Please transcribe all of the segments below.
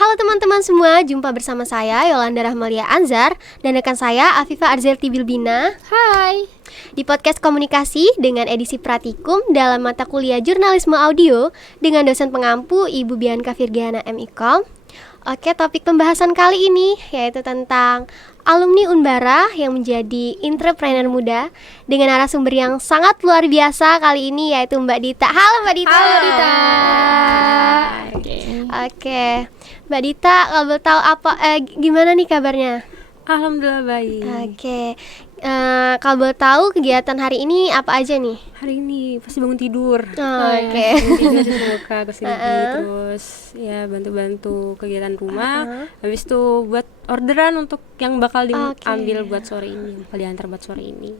Halo teman-teman semua, jumpa bersama saya Yolanda Rahmalia Anzar dan rekan saya Afifa Arzerti Bilbina. Hai. Di podcast komunikasi dengan edisi Pratikum dalam mata kuliah jurnalisme audio dengan dosen pengampu Ibu Bianca Virgiana MIkom. Oke, topik pembahasan kali ini yaitu tentang alumni Unbara yang menjadi entrepreneur muda dengan narasumber yang sangat luar biasa kali ini yaitu Mbak Dita. Halo Mbak Dita. Halo Dita. Oke. Mbak Dita, kalau boleh tahu gimana nih kabarnya? Alhamdulillah baik. Oke. Kalau boleh tahu kegiatan hari ini apa aja nih? Hari ini pasti bangun tidur. Oke. Bangun tidur buka kesini terus ya bantu-bantu kegiatan rumah. Habis itu buat orderan untuk yang bakal diambil buat sore ini, bakal diantar buat sore ini.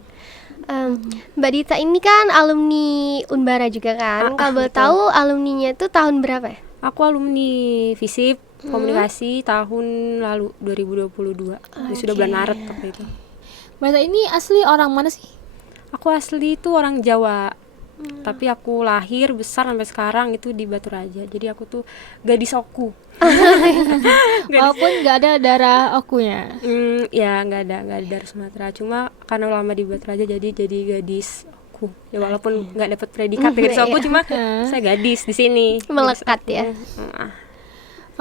Mbak Dita ini kan alumni Unbara juga kan? Kalau boleh tahu alumninya itu tahun berapa ya? Aku alumni FISIP komunikasi tahun lalu 2022. Sudah bulan Maret waktu itu. Mbak Dita ini asli orang mana sih? Aku asli itu orang Jawa. Tapi aku lahir besar sampai sekarang itu di Batu Raja. Jadi aku tuh gadis oku. Walaupun nggak ada darah okunya. Ya nggak ada darah Sumatera. Cuma karena lama di Batu Raja jadi gadis oku. Ya walaupun nggak dapat predikat gadis oku, cuma saya gadis di sini. Melekat ya.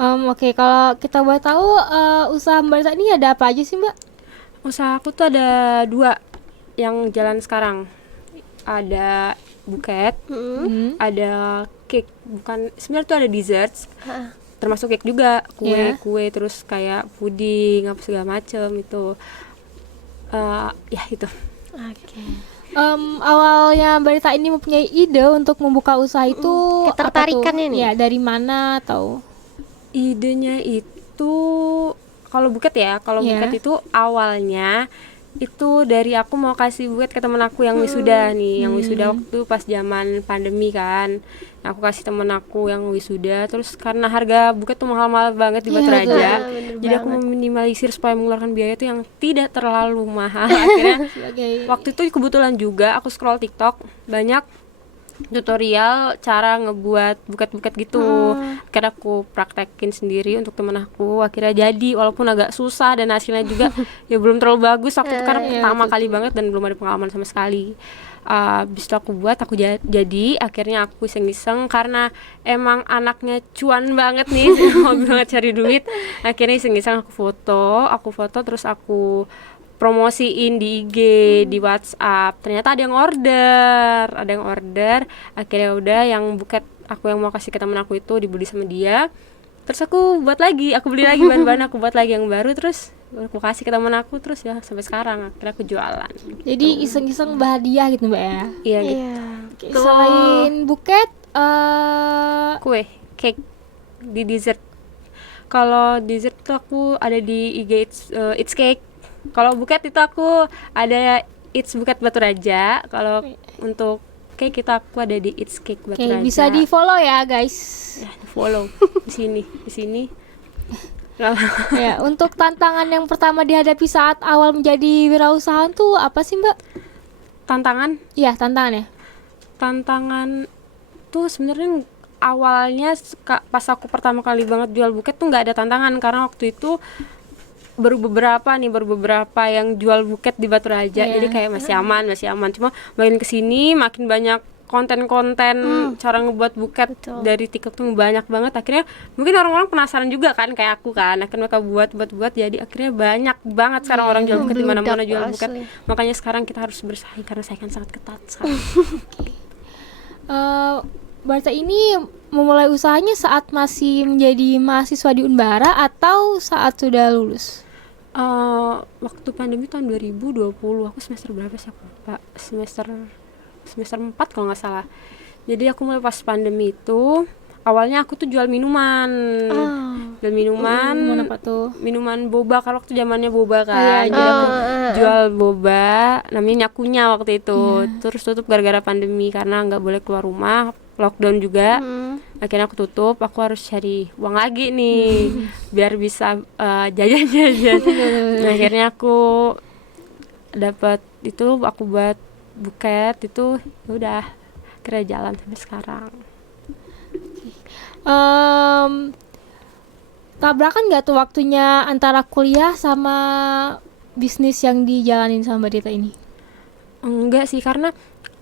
Oke, kalau kita boleh tahu usaha Mbak Dita ini ada apa aja sih Mbak? Usaha aku tuh ada 2 yang jalan sekarang. Ada buket, ada cake. Bukan, sebenarnya tuh ada desserts. Termasuk cake juga, kue terus kayak puding apa segala macem itu. Ya itu. Oke. Awalnya Mbak Dita ini mempunyai ide untuk membuka usaha itu ketertarikannya nih? Ya, dari mana atau? Idenya itu kalau buket itu awalnya itu dari aku mau kasih buket ke temen aku yang wisuda nih, yang wisuda waktu pas zaman pandemi kan. Aku kasih temen aku yang wisuda, terus karena harga buket tuh mahal-mahal banget di Batu Raja, jadi aku meminimalisir supaya mengeluarkan biaya itu yang tidak terlalu mahal. Akhirnya waktu itu kebetulan juga aku scroll TikTok, banyak tutorial cara ngebuat buket-buket gitu. Akhirnya aku praktekin sendiri untuk temen aku, akhirnya jadi walaupun agak susah dan hasilnya juga ya belum terlalu bagus waktu itu karena pertama kali banget dan belum ada pengalaman sama sekali. Abis itu aku buat, aku jadi akhirnya aku iseng-iseng karena emang anaknya cuan banget nih, hobi banget cari duit. Akhirnya iseng-iseng aku foto terus aku promosiin di IG, di WhatsApp. Ternyata ada yang order. Akhirnya udah yang buket aku yang mau kasih ke temen aku itu dibeli sama dia. Terus aku beli lagi bahan-bahan, aku buat lagi yang baru, terus aku kasih ke temen aku, terus ya sampai sekarang akhirnya aku jualan. Jadi iseng-iseng berhadiah gitu Mbak ya? Iya gitu. Oke, selain buket, kue, cake, di dessert. Kalau dessert tuh aku ada di IG It's Cake. Kalau buket itu aku ada It's Buket Batu Raja. Kalau untuk cake kita aku ada di It's Cake Batu Raja. Bisa di follow ya guys. Ya, follow di sini. Ya, untuk tantangan yang pertama dihadapi saat awal menjadi wirausahaan tuh apa sih Mbak? Tantangan? Iya, tantangannya. Tantangan tuh sebenarnya awalnya pas aku pertama kali banget jual buket tuh nggak ada tantangan karena waktu itu baru beberapa yang jual buket di Batu Raja, jadi kayak masih aman. Cuma makin kesini makin banyak konten-konten cara ngebuat buket. Dari TikTok tuh banyak banget. Akhirnya mungkin orang-orang penasaran juga kan kayak aku kan, akhirnya mereka buat, jadi akhirnya banyak banget sekarang orang jual buket di mana-mana jual buket. Makanya sekarang kita harus bersaing karena saingan sangat ketat sekarang. Mbak Dita ini memulai usahanya saat masih menjadi mahasiswa di Unbara atau saat sudah lulus? Waktu pandemi tahun 2020, aku semester berapa sih aku lupa, semester 4 kalau nggak salah. Jadi aku mulai pas pandemi itu, awalnya aku tuh jual minuman. jual minuman. Minuman apa tuh? Minuman boba, kalau waktu zamannya boba kan. Iya, Jadi aku iya. jual boba, namanya Nyakunya waktu itu. Terus tutup gara-gara pandemi karena nggak boleh keluar rumah, lockdown juga. Akhirnya aku tutup, aku harus cari uang lagi nih biar bisa jajan-jajan. Nah, akhirnya aku dapat itu, aku buat buket itu, ya udah kira jalan sampai sekarang. Tabrakan nggak tuh waktunya antara kuliah sama bisnis yang dijalanin sama Mbak Dita ini? Enggak sih, karena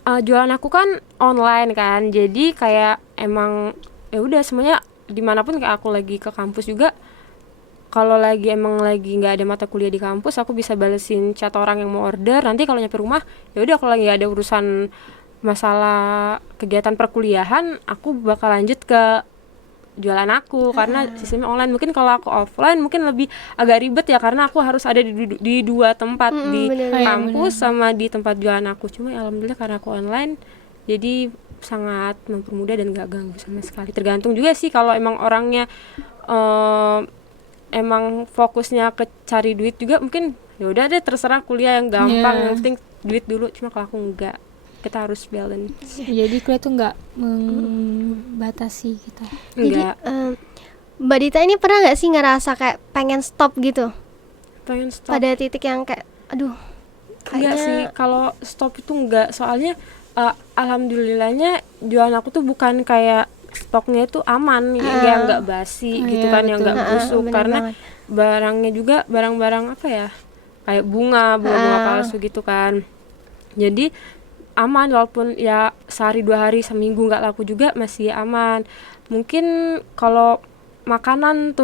jualan aku kan online kan, jadi kayak emang ya udah semuanya dimanapun, kayak aku lagi ke kampus juga, kalau lagi emang lagi nggak ada mata kuliah di kampus, aku bisa balesin chat orang yang mau order. Nanti kalau nyampe rumah, ya udah kalau lagi nggak ada urusan masalah kegiatan perkuliahan, aku bakal lanjut ke jualan aku karena sistemnya online. Mungkin kalau aku offline mungkin lebih agak ribet ya, karena aku harus ada di dua tempat, di bener. kampus sama di tempat jualan aku. Cuma ya alhamdulillah karena aku online, jadi sangat mempermudah dan gak ganggu sama sekali. Tergantung juga sih, kalau emang orangnya emang fokusnya ke cari duit juga, mungkin ya udah deh terserah kuliah yang gampang, yang penting duit dulu. Cuma kalau aku enggak, kita harus balance. Jadi kuliah tuh nggak membatasi kita. Jadi Enggak, Mbak Dita ini pernah nggak sih ngerasa kayak pengen stop gitu pengen stop. pada titik yang kayak aduh Enggak sih, kalau stop itu enggak. Soalnya alhamdulillahnya jualan aku tuh bukan kayak stoknya itu aman, yang enggak basi gitu iya, kan, yang betul. enggak busuk. Bener Karena banget. barangnya juga barang-barang apa ya, kayak bunga palsu gitu kan. Jadi aman, walaupun ya sehari 2 hari seminggu nggak laku juga masih aman. Mungkin kalau makanan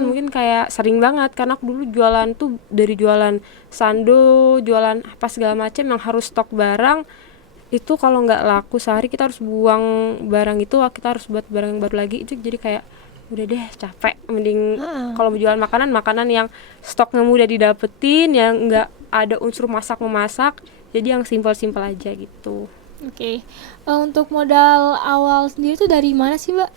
mungkin kayak sering banget, karena aku dulu jualan tuh dari jualan sando, jualan apa segala macam yang harus stok barang. Itu kalau nggak laku sehari, kita harus buang barang itu, kita harus buat barang yang baru lagi. Itu jadi kayak udah deh capek, mending kalau mau jualan makanan yang stoknya mudah didapetin, yang nggak ada unsur masak memasak, jadi yang simpel-simpel aja gitu. Oke. Untuk modal awal sendiri tuh dari mana sih, Mbak?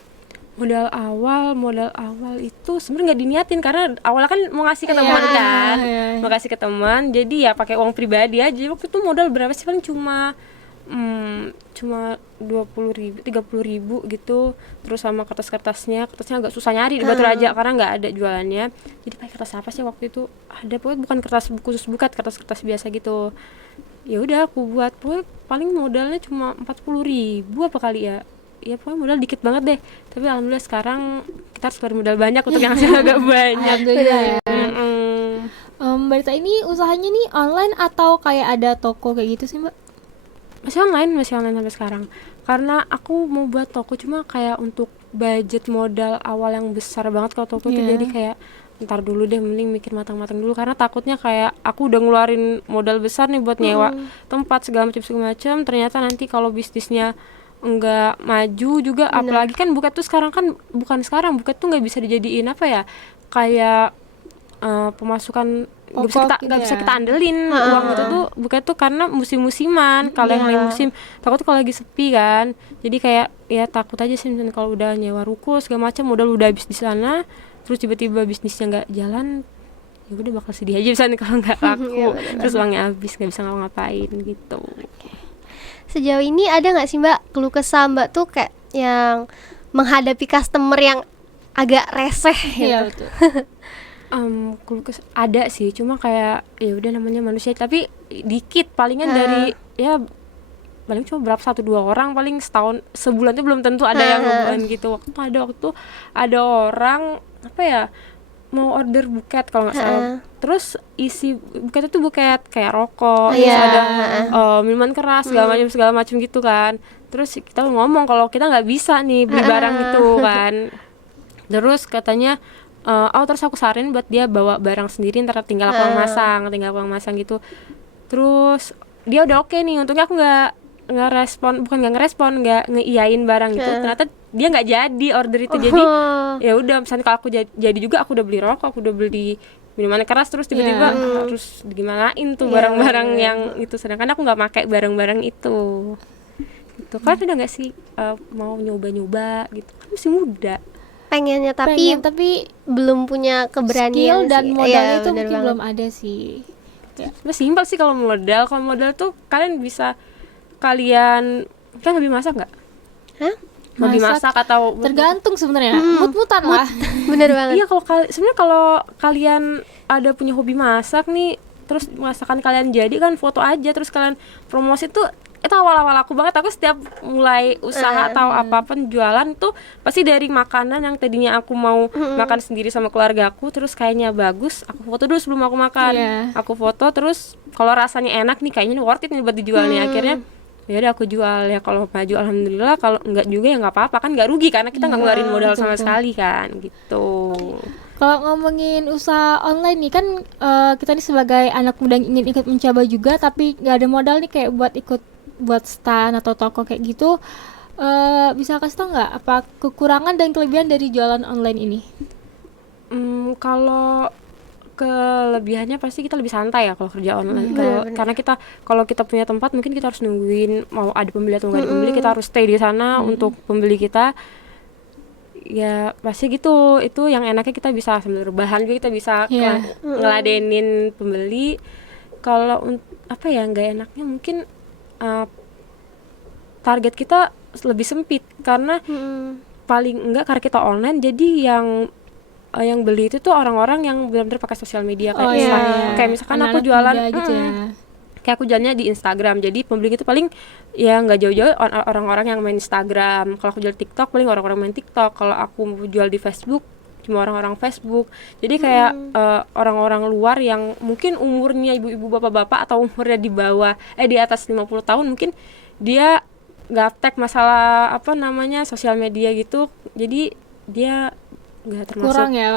Modal awal itu sebenarnya nggak diniatin, karena awalnya kan mau ngasih ke teman kan, mau kasih ke teman, jadi ya pakai uang pribadi aja. Waktu itu modal berapa sih, paling cuma 20.000, 30.000 gitu. Terus sama kertasnya agak susah nyari di Batu Raja karena nggak ada jualannya. Jadi pakai kertas apa sih waktu itu, ada pokoknya bukan kertas khusus bukat, kertas biasa gitu. Ya udah aku buat, pokoknya paling modalnya cuma 40.000 apa kali ya. Ya pokoknya modal dikit banget deh. Tapi alhamdulillah sekarang kita harus keluar modal banyak untuk yang hasil agak banyak. Alhamdulillah ya. Mm-mm. Mbak Dita ini usahanya nih online atau kayak ada toko kayak gitu sih, Mbak? Masih online sampai sekarang. Karena aku mau buat toko, cuma kayak untuk budget modal awal yang besar banget kalau toko itu, jadi kayak ntar dulu deh, mending mikir matang-matang dulu, karena takutnya kayak aku udah ngeluarin modal besar nih buat nyewa tempat segala macam, ternyata nanti kalau bisnisnya enggak maju juga. Apalagi kan buket tuh sekarang kan, buket tuh nggak bisa dijadiin apa ya, kayak pemasukan nggak bisa kita andelin uang itu tuh buket tuh, karena musim-musiman. Kalau yang lain musim, takut kalau lagi sepi kan, jadi kayak ya takut aja sih kalau udah nyewa ruko segala macam, modal udah habis di sana, terus tiba-tiba bisnisnya nggak jalan, ya udah bakal sedih aja misalnya kalau nggak laku. Terus uangnya habis, nggak bisa ngapa-ngapain gitu. Sejauh ini ada nggak sih Mbak keluh kesah Mbak tuh kayak yang menghadapi customer yang agak reseh Iya, gitu? betul. Kulkas ada sih, cuma kayak ya udah namanya manusia, tapi dikit, palingan dari ya paling cuma berapa, 1-2 orang paling setahun, sebulan tuh belum tentu ada yang ngebulan gitu. Waktu ada orang apa ya, mau order buket kalau nggak salah, terus isi buket itu buket kayak rokok, terus ada minuman keras segala macam gitu kan. Terus kita ngomong kalau kita nggak bisa nih beli barang itu kan. Terus katanya terus aku saranin buat dia bawa barang sendiri, ntar tinggal aku yang masang gitu. Terus dia udah oke nih, untungnya aku nggak ngeiyain barang gitu. Ternyata dia nggak jadi order itu. Jadi ya udah, misalnya kalau aku jadi juga, aku udah beli rokok, aku udah beli minuman keras, terus tiba-tiba harus digimanain tuh barang-barang yang itu, sedangkan aku nggak pakai barang-barang itu. Gitu. Kalian udah nggak sih mau nyoba-nyoba gitu, kan masih muda. pengennya pengen, tapi tapi belum punya keberanian skill dan sih. modalnya Iya, itu bener mungkin banget. belum ada sih. Ya. Sebenarnya simpel sih kalau modal tuh kalian bisa kalian kan hobi masak nggak? Hah? Hobi masak atau tergantung sebenarnya, mut-mutan lah. Bener banget. Iya, sebenarnya kalau kalian ada punya hobi masak nih, terus masakan kalian jadi kan foto aja terus kalian promosi tuh. Itu awal-awal aku banget, aku setiap mulai usaha atau apapun jualan tuh pasti dari makanan yang tadinya aku mau makan sendiri sama keluarga aku, terus kayaknya bagus, aku foto dulu sebelum aku makan. Aku foto, terus kalau rasanya enak nih, kayaknya worth it nih buat dijual nih, akhirnya ya udah aku jual. Ya kalau maju alhamdulillah, kalau enggak juga ya nggak apa-apa, kan nggak rugi karena kita nggak ngeluarin modal sama sekali kan gitu. Kalau ngomongin usaha online nih kan, kita nih sebagai anak muda yang ingin ikut mencoba juga tapi nggak ada modal nih kayak buat stand atau toko kayak gitu, bisa kasih tau nggak apa kekurangan dan kelebihan dari jualan online ini? Kalau kelebihannya pasti kita lebih santai ya kalau kerja online. Bener-bener. Karena kalau kita punya tempat mungkin kita harus nungguin mau ada pembeli atau nggak ada pembeli, kita harus stay di sana untuk pembeli kita. Ya pasti gitu, itu yang enaknya kita bisa sambil rebahan juga, kita bisa ngeladenin pembeli. Kalau apa ya nggak enaknya mungkin target kita lebih sempit karena paling enggak karena kita online, jadi yang beli itu tuh orang-orang yang benar-benar pakai sosial media kayak misalkan aku jualan gitu ya. kayak aku jualnya di Instagram, jadi pembeli itu paling ya nggak jauh-jauh orang-orang yang main Instagram. Kalau aku jual TikTok paling orang-orang main TikTok. Kalau aku jual di Facebook cuma orang-orang Facebook. Jadi kayak orang-orang luar yang mungkin umurnya ibu-ibu bapak-bapak atau umurnya di atas 50 tahun, mungkin dia gaptek masalah sosial media gitu, jadi dia nggak termasuk Kurang ya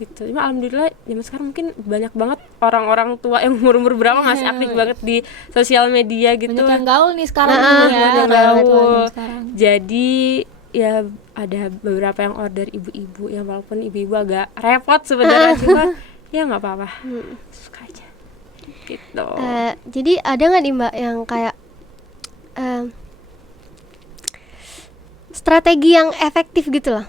gitu. Cuma alhamdulillah zaman sekarang mungkin banyak banget orang-orang tua yang umur berapa masih aktif banget di sosial media gitu. Banyak yang gaul nih sekarang banyak gaul. sekarang. Jadi ya ada beberapa yang order ibu-ibu, ya walaupun ibu-ibu agak repot sebenarnya, cuma ya nggak apa-apa, suka aja gitu. Jadi ada nggak nih Mbak yang kayak strategi yang efektif gitu loh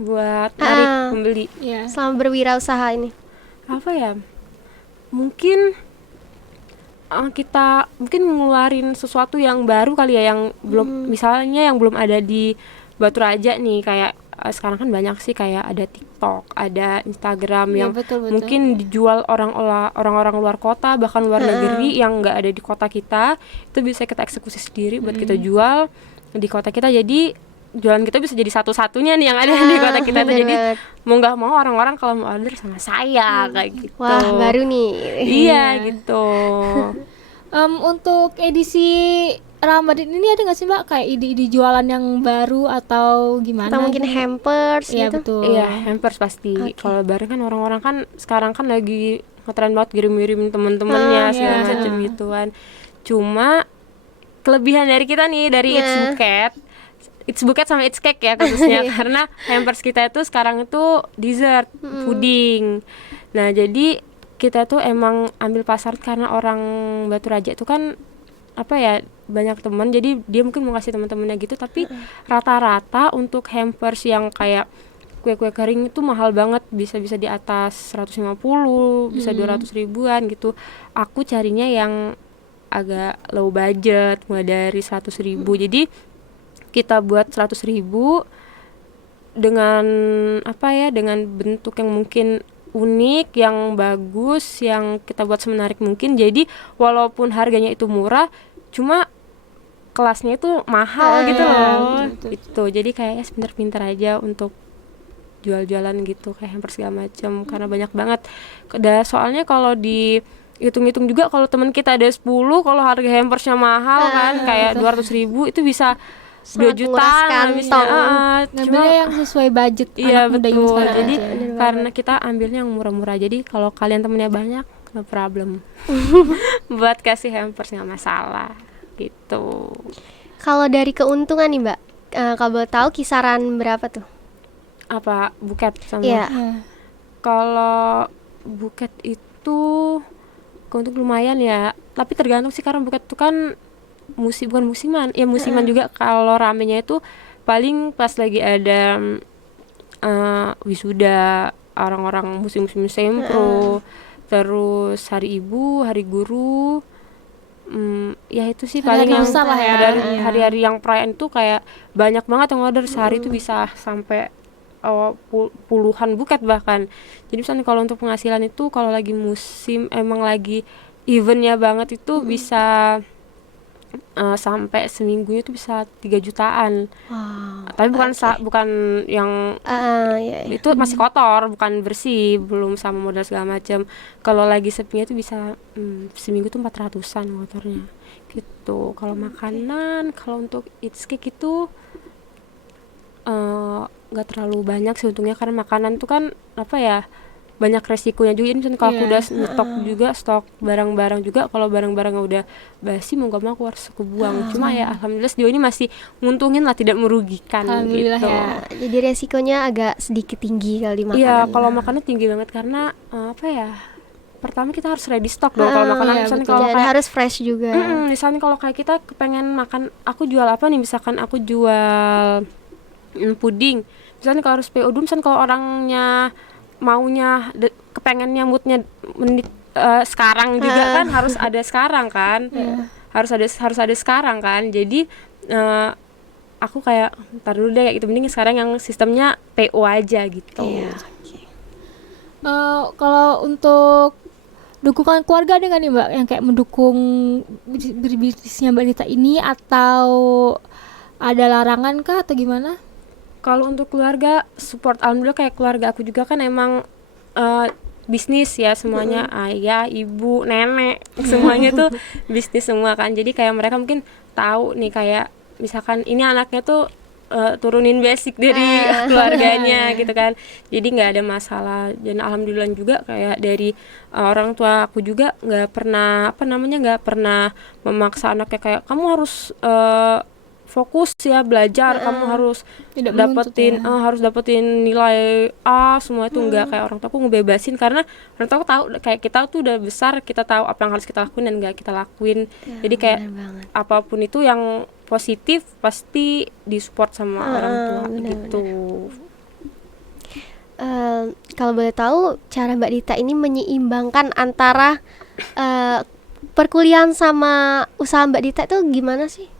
buat narik pembeli selama berwirausaha ini? Apa ya, mungkin kita mungkin ngeluarin sesuatu yang baru kali ya, yang belum misalnya yang belum ada di Batu Raja nih, kayak sekarang kan banyak sih kayak ada TikTok, ada Instagram yang betul. mungkin dijual orang-orang luar kota, bahkan luar negeri yang nggak ada di kota kita, itu bisa kita eksekusi sendiri buat kita jual di kota kita. Jadi jualan kita bisa jadi satu-satunya nih yang ada di kota kita tuh. Jadi mau nggak mau orang-orang kalau mau order sama saya kayak gitu. Wah, baru nih. Iya gitu. Untuk edisi Ramadan ini ada nggak sih Mbak kayak ide-ide jualan yang baru atau gimana? Atau mungkin hampers Iya, gitu? betul. Iya, hampers pasti. Kalau lebaran kan orang-orang kan sekarang kan lagi ngetren banget kirim-kirim temen-temennya segala macam gituan. Cuma kelebihan dari kita nih dari It's Buket sama It's Cake ya khususnya karena hampers kita itu sekarang itu dessert, puding. Nah, jadi kita tuh emang ambil pasar karena orang Batu Raja itu kan banyak teman, jadi dia mungkin mau kasih teman-temannya gitu, tapi rata-rata untuk hampers yang kayak kue-kue kering itu mahal banget, bisa di atas 150, bisa 200 ribuan gitu. Aku carinya yang agak low budget, mulai dari 100 ribu. Jadi kita buat 100 ribu dengan dengan bentuk yang mungkin unik, yang bagus, yang kita buat semenarik mungkin. Jadi walaupun harganya itu murah, cuma kelasnya itu mahal gitu loh. Itu jadi kayaknya pinter-pinter aja untuk jual-jualan gitu kayak hampers segala macam, karena banyak banget. Soalnya kalau di hitung-hitung juga, kalau teman kita ada 10, kalau harga hampersnya mahal kan kayak 200 ribu, itu bisa 2 juta habisnya. Cuma yang sesuai budget iya, anak muda betul. sekarang Jadi aja. karena kita ambilnya yang murah-murah, jadi kalau kalian temennya banyak no problem buat kasih hampers nggak masalah gitu. Kalau dari keuntungan nih Mbak, kalau boleh tahu kisaran berapa tuh? Apa buket sama? Iya. Kalau buket itu keuntungan lumayan ya, tapi tergantung sih karena buket itu kan bukan musiman, ya musiman juga. Kalau ramenya itu paling pas lagi ada wisuda orang-orang musim-musim sempro, terus hari ibu, hari guru. Ya itu sih paling yang besar lah ya. hari-hari yang perayaan itu kayak banyak banget yang order, sehari itu bisa sampai puluhan buket bahkan. Jadi misalnya kalau untuk penghasilan itu kalau lagi musim emang lagi eventnya banget itu bisa sampai seminggunya itu bisa 3 jutaan. Tapi bukan yang Iya. itu masih kotor, bukan bersih, belum sama modal segala macam. Kalau lagi sepinya itu bisa seminggu tuh 400-an motornya gitu. Kalau makanan, kalau untuk eats cake itu nggak terlalu banyak sih untungnya, karena makanan tuh kan apa ya, banyak resikonya juga. Misalnya kalau aku udah stok barang-barang juga, kalau barang-barangnya udah basi mau gak mau aku harus kebuang. Cuma ya alhamdulillah sejauh ini masih nguntungin lah, tidak merugikan Alhamdulillah gitu. ya. Jadi resikonya agak sedikit tinggi kali makanan. Iya, kalau makannya tinggi banget karena apa ya? Pertama kita harus ready stock dong kalau makanan. Misalnya kalau Dan kayak harus fresh juga. misalnya kalau kayak kita kepengen makan, aku jual apa nih? Misalkan aku jual puding. Misalnya kalau harus PO dulu, misalnya kalau orangnya maunya kepengennya moodnya sekarang juga kan harus ada sekarang kan. Harus ada sekarang kan. Jadi aku kayak ntar dulu deh kayak gitu, mending sekarang yang sistemnya PO aja gitu. Kalau untuk dukungan keluarga dengan nih Mbak, yang kayak mendukung berbisnisnya Mbak Dita ini, atau ada larangan kah atau gimana? Kalau untuk keluarga support, alhamdulillah. Kayak keluarga aku juga kan emang bisnis ya semuanya, ayah, ibu, nenek semuanya tuh bisnis semua kan. Jadi kayak mereka mungkin tahu nih, kayak misalkan ini anaknya tuh turunin basic dari keluarganya gitu kan. Jadi nggak ada masalah. Dan alhamdulillah juga kayak dari orang tua aku juga nggak pernah nggak pernah memaksa anaknya kayak kamu harus fokus ya belajar, kamu harus harus dapetin nilai A semua itu. Enggak, kayak orang tua aku ngebebasin, karena orang tua aku tahu kayak kita tuh udah besar, kita tahu apa yang harus kita lakuin dan enggak kita lakuin. Jadi kayak apapun itu yang positif pasti disupport sama orang tua gitu. Kalau boleh tahu, cara Mbak Dita ini menyeimbangkan antara perkuliahan sama usaha Mbak Dita itu gimana sih?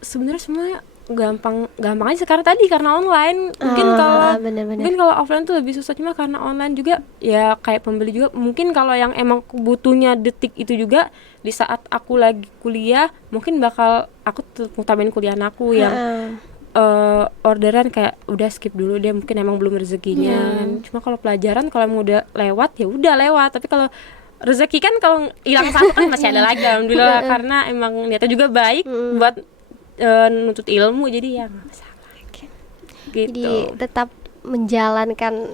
Sebenarnya semua gampang aja sekarang karena online. Mungkin kalau offline tuh lebih susah, cuma karena online juga ya kayak pembeli juga. Mungkin kalau yang emang butuhnya detik itu juga di saat aku lagi kuliah, mungkin bakal aku utamain kuliah aku yang orderan kayak udah skip dulu deh, mungkin emang belum rezekinya. Cuma kalau pelajaran kalau emang udah lewat ya udah lewat. Tapi kalau rezeki kan kalau hilang satu kan masih ada lagi, alhamdulillah. Karena emang niatnya juga baik buat nuntut ilmu, jadi ya nggak masalah gitu. Jadi tetap menjalankan,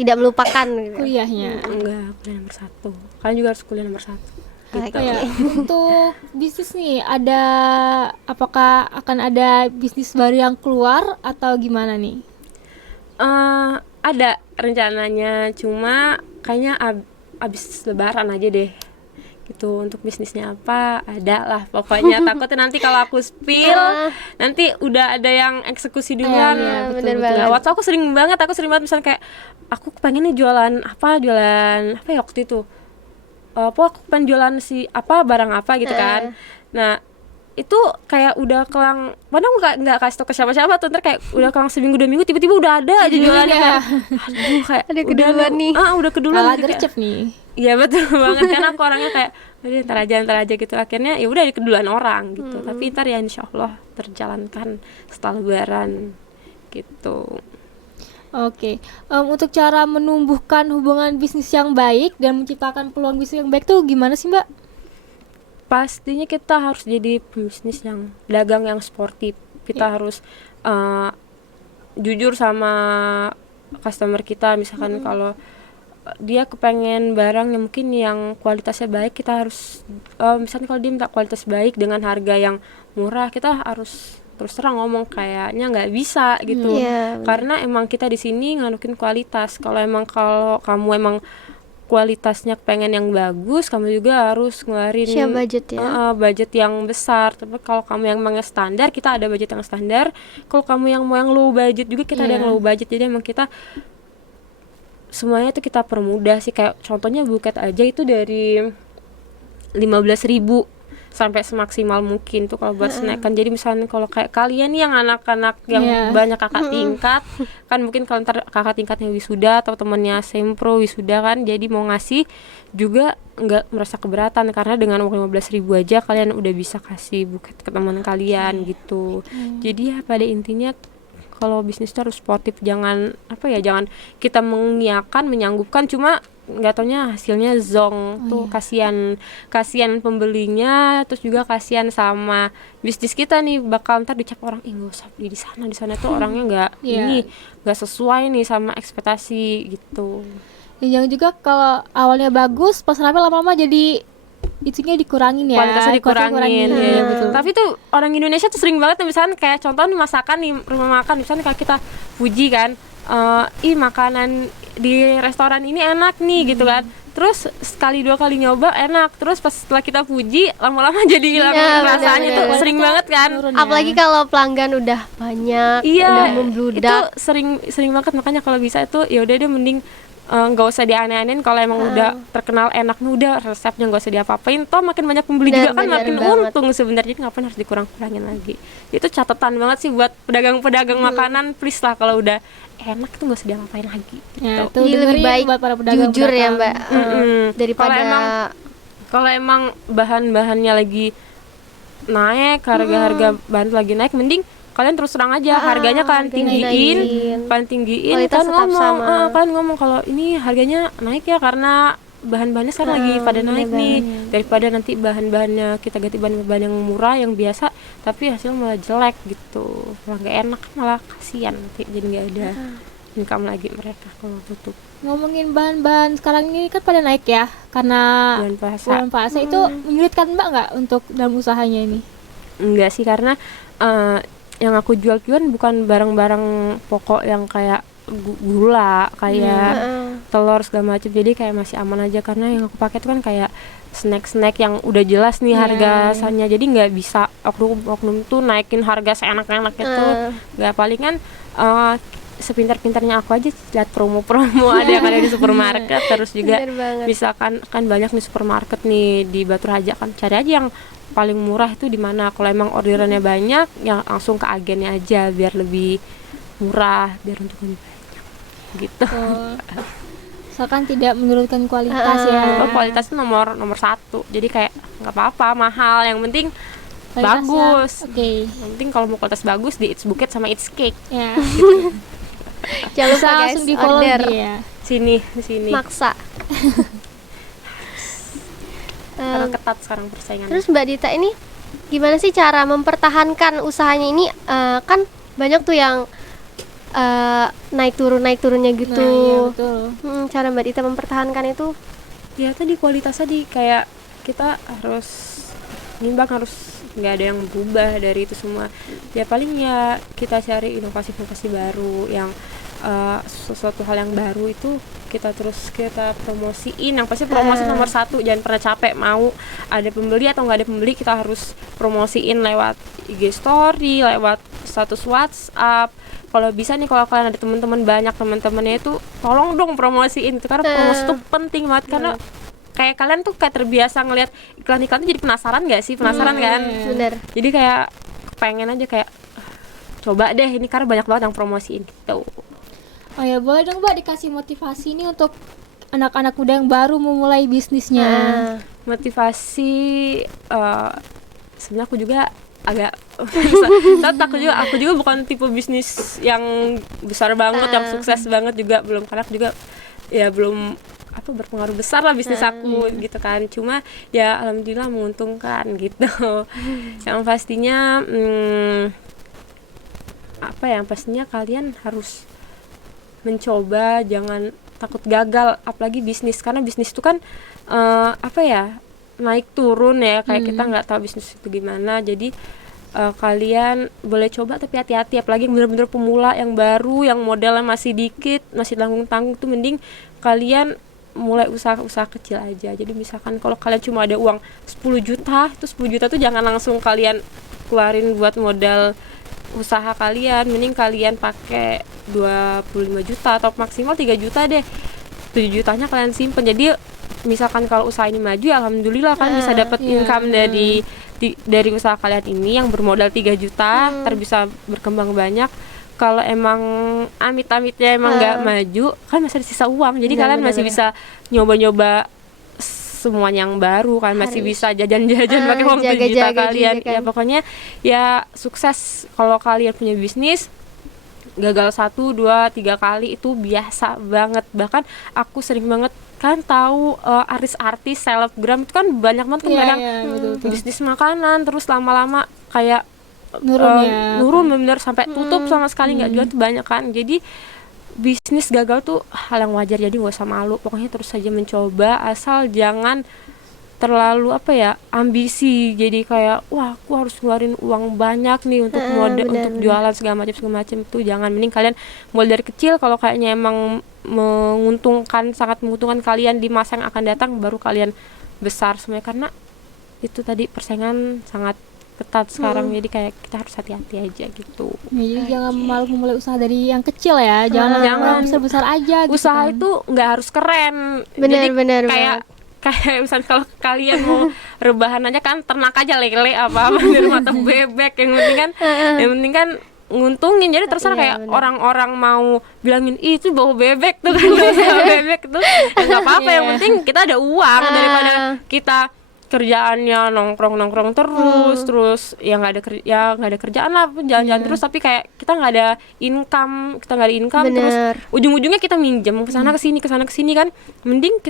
tidak melupakan kuliahnya. Enggak, kuliah nomor 1. Kalian juga harus kuliah nomor 1 gitu. Untuk bisnis nih, apakah akan ada bisnis baru yang keluar atau gimana nih? Ada rencananya, cuma kayaknya abis lebaran aja deh gitu. Untuk bisnisnya apa ada lah pokoknya. Takutnya nanti kalau aku spill nanti udah ada yang eksekusi duluan. Bener banget. Waktu aku sering banget misalnya kayak aku pengen nih jualan apa ya waktu itu, aku pengen jualan barang apa gitu kan. Nah itu kayak udah kelang, padahal nggak kasih tau ke siapa-siapa tuh, ntar kayak udah kelang seminggu 2 minggu tiba-tiba udah ada aja jualannya. Aduh, kayak ada keduluan nih. Udah keduluan. Malah gercep nih. Iya betul banget, karena aku orangnya kayak ntar aja gitu. Akhirnya ya udah keduluan orang gitu. Tapi ntar ya insyaallah terjalankan setelah lebaran gitu. Oke. Untuk cara menumbuhkan hubungan bisnis yang baik dan menciptakan peluang bisnis yang baik tuh gimana sih Mbak? Pastinya kita harus jadi pembisnis yang dagang yang sportif. Kita harus jujur sama customer kita. Misalkan kalau dia kepengen barang yang mungkin yang kualitasnya baik, kita harus misalnya kalau dia minta kualitas baik dengan harga yang murah, kita harus terus terang ngomong kayaknya nggak bisa gitu. Karena emang kita di sini nganukin kualitas. Kalau kamu emang kualitasnya pengen yang bagus, kamu juga harus ngeluarin Share budget ya. budget yang besar. Tapi kalau kamu yang emang standar, kita ada budget yang standar. Kalau kamu yang mau yang low budget juga, kita ada yang low budget. Jadi emang kita semuanya itu kita permudah sih. Kayak contohnya buket aja itu dari 15.000 sampai semaksimal mungkin tuh kalau buat snack kan. Jadi misalnya kalau kayak kalian nih yang anak-anak yang banyak kakak tingkat kan, mungkin kalau ntar kakak tingkatnya wisuda atau temennya sempro wisuda kan, jadi mau ngasih juga nggak merasa keberatan karena dengan uang 15.000 aja kalian udah bisa kasih buket ke teman kalian gitu. Jadi ya pada intinya kalau bisnis itu harus sportif, jangan jangan kita mengiyakan, menyanggupkan, cuma nggak taunya hasilnya zong tuh. Kasihan pembelinya, terus juga kasihan sama bisnis kita nih, bakal ntar dicap orang, nggak usah beli di sana tuh orangnya nggak sesuai nih sama ekspektasi gitu. Yang juga kalau awalnya bagus, pas rame lama-lama jadi itunya dikurangin ya, kualitasnya dikurangin. ya, betul. Tapi tuh orang Indonesia tuh sering banget misalnya kayak contoh nih masakan nih, rumah makan misalnya kayak kita puji kan, makanan di restoran ini enak nih gitu kan, terus sekali 2 kali nyoba enak, terus pas setelah kita puji lama-lama jadi hilang rasanya. Tuh sering banget kan. Apalagi kalau pelanggan udah banyak, udah membludak. Itu sering banget. Makanya kalau bisa itu ya udah deh, mending nggak usah dianeh-anehin. Kalau emang udah terkenal enak, udah resepnya nggak usah diapa-apain, toh makin banyak pembeli juga kan makin untung sebenarnya. Jadi ngapain harus dikurang-kurangin lagi? Itu catatan banget sih buat pedagang-pedagang makanan, please lah, kalau udah enak tuh nggak usah diapa-apain lagi gitu. Tuh, Jadi lebih baik buat para pedagang jujur ya Mbak, daripada kalau emang bahan-bahannya lagi naik, harga-harga bahan lagi naik, mending kalian terus terang aja harganya kalian tinggiin, kualitas kan tetap ngomong, sama. kalian ngomong kalau ini harganya naik ya karena bahan-bahannya sekarang lagi pada naik nih, daripada nanti bahan-bahannya kita ganti bahan-bahan yang murah yang biasa tapi hasil malah jelek gitu, malah nggak enak, malah kasihan nanti, jadi nggak ada income lagi mereka kalau tutup. Ngomongin bahan-bahan sekarang ini kan pada naik ya, karena bulan puasa itu menyulitkan Mbak nggak untuk dalam usahanya ini? Enggak sih, karena yang aku jual-jualan bukan barang-barang pokok yang kayak gula, kayak telur segala macam, jadi kayak masih aman aja. Karena yang aku pakai itu kan kayak snack-snack yang udah jelas nih harganya, jadi nggak bisa oknum tuh naikin harga seenak-enaknya tuh. Nggak, palingan sepintar-pintarnya aku aja lihat promo-promo ada yang ada di supermarket. Terus juga misalkan kan banyak nih supermarket nih di Batu Raja kan, cari aja yang paling murah itu di mana. Kalau emang orderannya banyak, yang langsung ke agennya aja biar lebih murah, biar untuk lebih banyak gitu. Misalkan tidak menurunkan kualitas ya. Kualitas itu nomor 1. Jadi kayak nggak apa-apa mahal, yang penting bagus. Yang penting kalau mau kualitas bagus di It's Buket sama It's Cake. Ya. Gitu. Jangan lupa guys, langsung di follow order. Di sini. Maksa. Karena ketat sekarang persaingan. Terus Mbak Dita ini gimana sih cara mempertahankan usahanya ini? Kan banyak tuh yang naik turunnya gitu. Nah, iya, betul. Cara Mbak Dita mempertahankan itu? Ya tadi kualitas tadi, kayak kita harus nimbang, harus nggak ada yang berubah dari itu semua. Ya paling ya kita cari inovasi-inovasi baru yang sesuatu hal yang baru itu kita promosiin. Yang pasti promosi nomor 1, jangan pernah capek. Mau ada pembeli atau nggak ada pembeli, kita harus promosiin lewat IG story, lewat status WhatsApp. Kalau bisa nih, kalau kalian ada banyak teman-temannya itu tolong dong promosiin itu, karena promosi itu penting banget. Karena kayak kalian tuh kayak terbiasa ngelihat iklan-iklan tuh, jadi penasaran nggak sih? Penasaran kan? Bener. Jadi kayak pengen aja kayak coba deh ini, karena banyak banget yang promosiin gitu. Oh ya, boleh dong Mbak dikasih motivasi nih untuk anak-anak muda yang baru memulai bisnisnya. Motivasi sebenarnya aku juga agak aku juga bukan tipe bisnis yang besar banget, yang sukses banget juga belum, karena aku juga ya belum berpengaruh besar lah bisnis aku gitu kan. Cuma ya alhamdulillah menguntungkan gitu. Yang pastinya yang pastinya kalian harus mencoba, jangan takut gagal, apalagi bisnis, karena bisnis itu kan naik turun ya, kayak kita nggak tahu bisnis itu gimana. Jadi kalian boleh coba tapi hati-hati, apalagi yang benar-benar pemula, yang baru, yang modalnya masih dikit, masih tanggung-tanggung, tuh mending kalian mulai usaha-usaha kecil aja. Jadi misalkan kalau kalian cuma ada uang 10 juta, itu 10 juta tuh jangan langsung kalian keluarin buat modal usaha kalian, mending kalian pakai 25 juta atau maksimal 3 juta deh. 7 jutanya kalian simpen. Jadi misalkan kalau usaha ini maju, alhamdulillah kan bisa dapat income dari usaha kalian ini yang bermodal 3 juta, ntar bisa berkembang banyak. Kalau emang amit-amitnya emang nggak maju, kan masih ada sisa uang. Jadi kalian masih bisa nyoba-nyoba semuanya yang baru kan, masih bisa jajan-jajan pakai uang 7 juta kalian. Ya pokoknya ya sukses kalau kalian punya bisnis. Gagal 1, 2, 3 kali itu biasa banget. Bahkan aku sering banget kan tahu artis-artis selebgram itu kan banyak banget kan kadang bisnis makanan terus lama-lama kayak nurun bener sampai tutup sama sekali nggak jual tuh banyak kan. Jadi bisnis gagal tuh hal yang wajar, jadi nggak usah malu, pokoknya terus saja mencoba, asal jangan terlalu ambisi, jadi kayak wah aku harus ngeluarin uang banyak nih untuk modal untuk jualan segala macam itu jangan. Mending kalian mulai dari kecil, kalau kayaknya emang sangat menguntungkan kalian di masa yang akan datang, baru kalian besar semuanya, karena itu tadi persaingan sangat ketat sekarang. Jadi kayak kita harus hati-hati aja gitu. Jadi jangan malu memulai usaha dari yang kecil ya, jangan besar-besar aja gitu. Usaha itu nggak harus keren. Bener Kayak misalnya kalau kalian mau rebahan aja kan, ternak aja lele apa di rumah atau bebek, yang penting kan nguntungin. Jadi terserah kayak orang-orang mau bilangin itu bau bebek tuh kan, bebek tuh nggak apa-apa, yang penting kita ada uang daripada kita kerjaannya nongkrong terus ya nggak ada kerjaan lah, jalan-jalan terus tapi kayak kita nggak ada income terus ujung-ujungnya kita minjem kesana kesini kan. Mending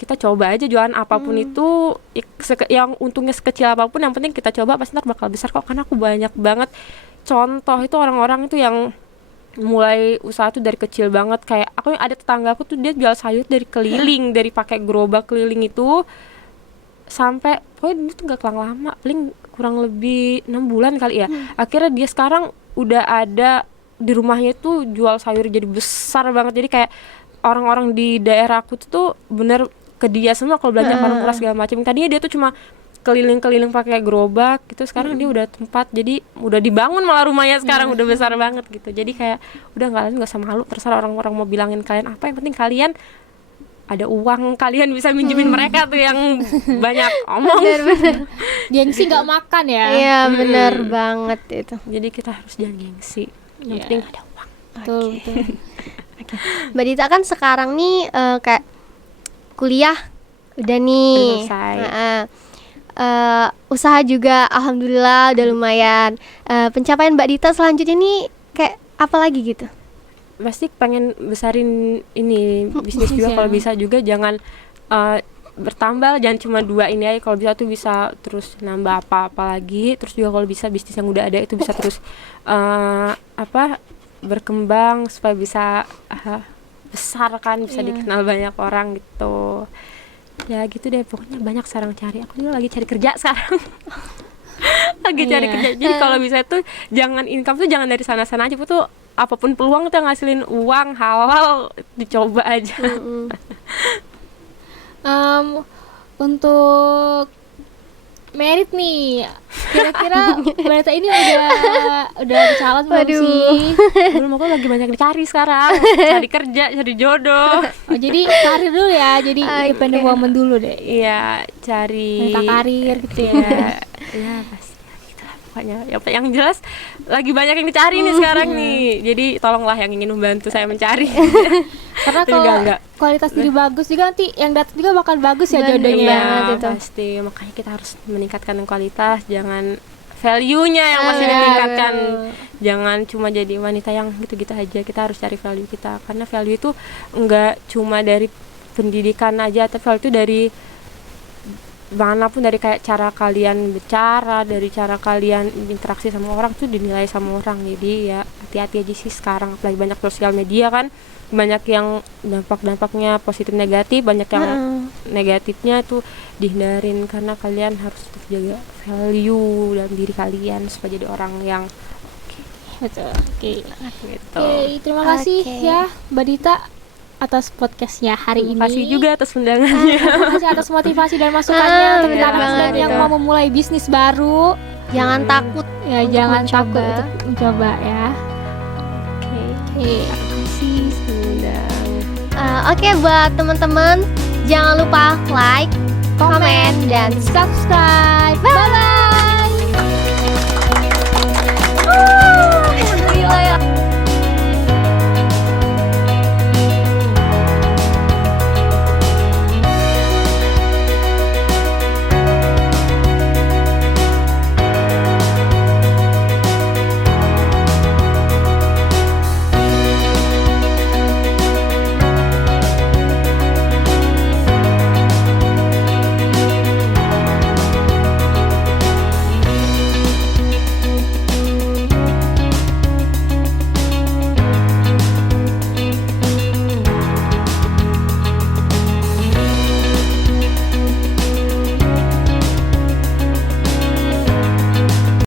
kita coba aja jualan apapun itu, yang untungnya sekecil apapun, yang penting kita coba, pasti ntar bakal besar kok. Karena aku banyak banget contoh itu orang-orang itu yang mulai usaha tuh dari kecil banget. Kayak aku ada tetangga aku tuh, dia jual sayur dari keliling, dari pakai gerobak keliling itu sampai pokoknya dia tuh gak kelang lama, paling kurang lebih 6 bulan kali ya. Akhirnya dia sekarang udah ada di rumahnya tuh jual sayur jadi besar banget. Jadi kayak orang-orang di daerah aku tuh bener ke dia semua kalau belanja barang murah segala macam. Tadinya dia tuh cuma keliling-keliling pakai gerobak gitu, sekarang dia udah tempat, jadi udah dibangun malah rumahnya sekarang, udah besar banget gitu. Jadi kayak udah kalian nggak usah malu, terserah orang-orang mau bilangin kalian apa, yang penting kalian ada uang, kalian bisa minjemin mereka tuh yang banyak omong. Gengsi nggak makan ya. Iya benar banget itu. Jadi kita harus jangan gengsi, yang penting ada uang. Betul. Mbak Dita kan sekarang nih kayak kuliah udah nih, usaha juga alhamdulillah udah lumayan. Pencapaian Mbak Dita selanjutnya nih kayak apa lagi gitu? Pasti pengen besarin ini bisnis juga, kalau bisa juga jangan bertambah, jangan cuma 2 ini aja. Kalau bisa tuh bisa terus nambah apa-apa lagi. Terus juga kalau bisa bisnis yang udah ada itu bisa terus berkembang supaya bisa besar kan, bisa dikenal banyak orang gitu. Ya gitu deh, pokoknya banyak sekarang cari. Aku juga lagi cari kerja sekarang. Lagi cari kerja. Jadi kalau bisa tuh jangan income tuh jangan dari sana-sana aja, tuh apapun peluang tuh ngasilin uang halal dicoba aja. Untuk merit nih, kira-kira Mbak ini udah calon belum sih? Belum, aku lagi banyak dicari sekarang. Cari kerja, cari jodoh. Oh, jadi karir dulu ya, jadi independent woman dulu deh. Iya, cari karir gitu ya. Ya pasti gitu lah pokoknya. Yang jelas lagi banyak yang dicari nih sekarang nih. Jadi tolonglah yang ingin membantu saya mencari. Karena kalau kualitas diri bagus juga, nanti yang datang juga bakal bagus ya jodohnya. Ya, pasti. Makanya kita harus meningkatkan kualitas, jangan value-nya yang masih ditingkatkan. Jangan cuma jadi wanita yang gitu-gitu aja. Kita harus cari value kita, karena value itu enggak cuma dari pendidikan aja, tapi value itu dari manapun, dari kayak cara kalian bicara, dari cara kalian interaksi sama orang tuh dinilai sama orang. Jadi ya hati-hati aja sih sekarang, apalagi banyak sosial media kan, banyak yang dampak-dampaknya positif negatif, banyak yang negatifnya tuh dihindarin, karena kalian harus jaga value dalam diri kalian supaya jadi orang yang betul. gitu. Oke, terima kasih ya Mbak Dita atas podcastnya hari ini. Terima kasih juga atas undangannya. Terima kasih atas motivasi dan masukannya untuk bener anak muda banget yang itu. mau memulai bisnis baru. Jangan takut. Ya Untuk jangan mencoba. takut untuk mencoba ya. Oke. Oke. Terima kasih sudah undang. Oke, buat teman-teman jangan lupa like, komen, dan Subscribe. Bye bye.